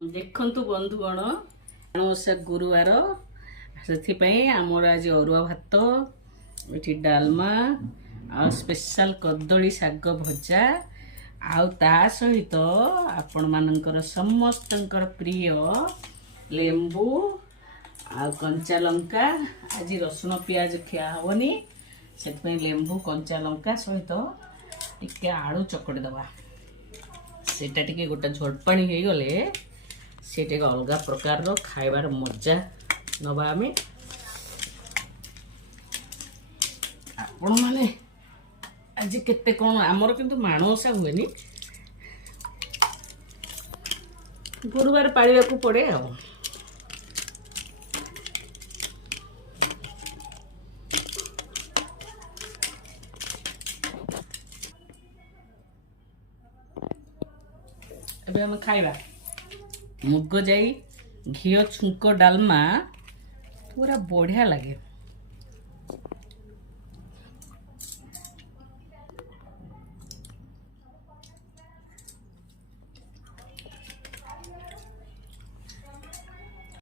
देखंतु बंधुगण अमावास्या गुरुवार से आमर आज अरुआ भात ये डालमा आ स्पेशल कदली शाग भजा आ सहित आपण मानकर समस्तंकर प्रिय लेंबू आ कंचा लंका आज रसुण पियाज खिया हेनी से लेंबू कंचा लंका सहित टिके आलू चकड़ी दबा सेटा टिके गोटे झोटपाणी हो गले से अलग प्रकार खाइबार मजा नवा आम आपण मैंने आज केते कौन आमर किंतु माणवसा हुए गुरुवार पालिया को पड़े आ एबे हम खाइबा मुग जाई घी छुंक डालमा पूरा बढ़िया लगे।